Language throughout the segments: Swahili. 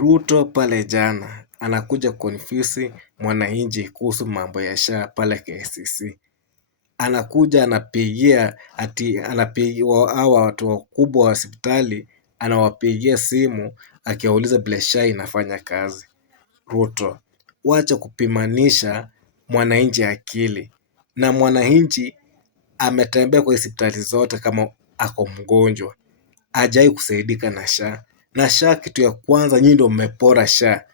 Ruto pale jana anakuja confuse mwananchi kuhusu mambo ya SHA pale KICC. Anakuja anapigia hawa watu wakubwa wa hospitali, anawapigia simu akiwauliza vile SHA inafanya kazi. Ruto, wacha kupimanisha mwananchi akili. Na mwananchi ametembea kwa hospitali zote kama ako mgonjwa. Hajai kusaidika na SHA. Na SHA kitu ya kwanza nyinyi ndio mmepora SHA.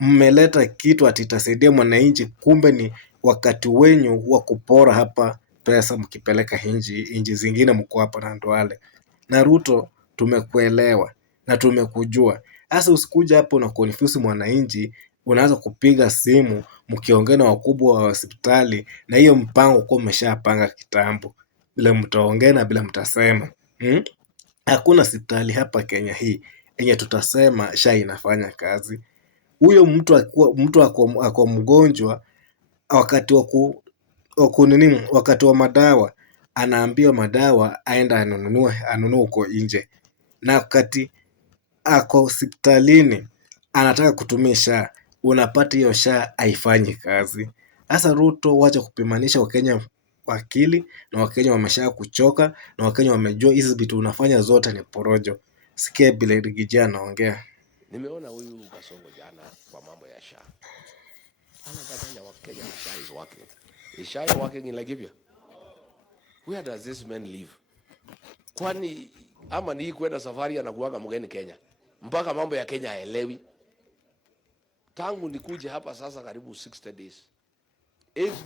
Mmeleta kitu ati itasaidia mwananchi, kumbe ni wakati wenyu wa kupora hapa pesa mkipeleka nchi zingine, mko hapa na Nduale. Na Ruto, tumekuelewa na tumekujua. Sasa usikuja hapo na confuse mwananchi, unaanza kupiga simu mkiongea na wakubwa wa hospitali na hiyo mpango kwa mmeshapanga kitambo. Vile mtaongea na vile mtasema. Hakuna hospitali hapa Kenya hii yenye tutasema SHA inafanya kazi. Huyo mtu ako mgonjwa, wakati wa madawa anaambiwa madawa aenda anunue huko nje, na wakati ako hospitalini anataka kutumia SHA, unapata hiyo SHA haifanyi kazi. Sasa Ruto, wacha kupimanisha Wakenya akili, na Wakenya wamesha kuchoka, na Wakenya wamejua hizi vitu unafanya zote ni porojo. Sikia vile Rigiji anaongea. Nimeona huyu Kasongo jana kwa mambo ya SHA. Anadanganya Wakenya SHA is working. Is SHA working in Laikipia? Where does this man live? Kwani ama ni kwenda safari anakuanga mgeni Kenya? Mpaka mambo ya Kenya haelewi. Tangu nikuje hapa sasa karibu 60 days. Every